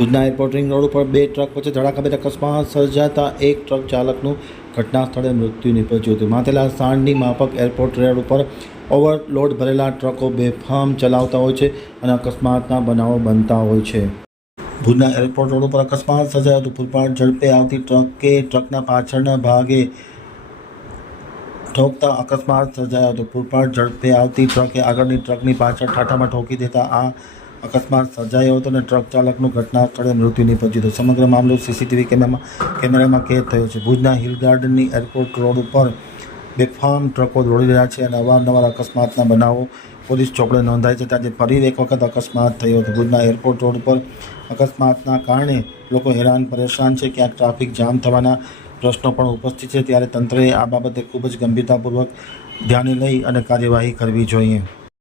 ભુજના airport ring road ઉપર બે ટ્રક વચ્ચે ધડાકાભેર અકસ્માત સર્જાતા એક ટ્રક ચાલકનું ઘટના સ્થળે મૃત્યુ નીપજ્યું હતું। માથેલા સાંડની માફક એરપોર્ટ રોડ ઉપર ઓવરલોડ ભરેલા ટ્રકો બેફામ ચલાવતા હોય છે અને અકસ્માતના બનાવો બનતા હોય છે। ભુજના એરપોર્ટ રોડ ઉપર અકસ્માત સર્જાયો હતો। પૂરપાટ ઝડપે આવતી ટ્રકે ટ્રકના પાછળના ભાગે ઠોકતા અકસ્માત સર્જાયો હતો। પૂરપાટ ઝડપે આવતી ટ્રકે આગળની ટ્રકની પાછળ ઠાઠામાં ઠોકી દેતા આ અકસ્માત સર્જાયો હતો અને ટ્રક ચાલકનું ઘટના સ્થળે મૃત્યુ નીપજ્યું હતું। સમગ્ર મામલો સીસીટીવી કેમેરામાં કેદ થયો છે। ભુજના હિલ ગાર્ડનની એરપોર્ટ રોડ ઉપર બેફામ ટ્રકો દોડી રહ્યા છે અને અવારનવાર અકસ્માતના બનાવો પોલીસ ચોપડે નોંધાય છે। ત્યારે ફરી એક વખત અકસ્માત થયો હતો। ભુજના એરપોર્ટ રોડ પર અકસ્માતના કારણે લોકો હેરાન પરેશાન છે। ક્યાંક ટ્રાફિક જામ થવાના પ્રશ્નો પણ ઉપસ્થિત છે। ત્યારે તંત્રએ આ બાબતે ખૂબ જ ગંભીરતાપૂર્વક ધ્યાને લઈ અને કાર્યવાહી કરવી જોઈએ।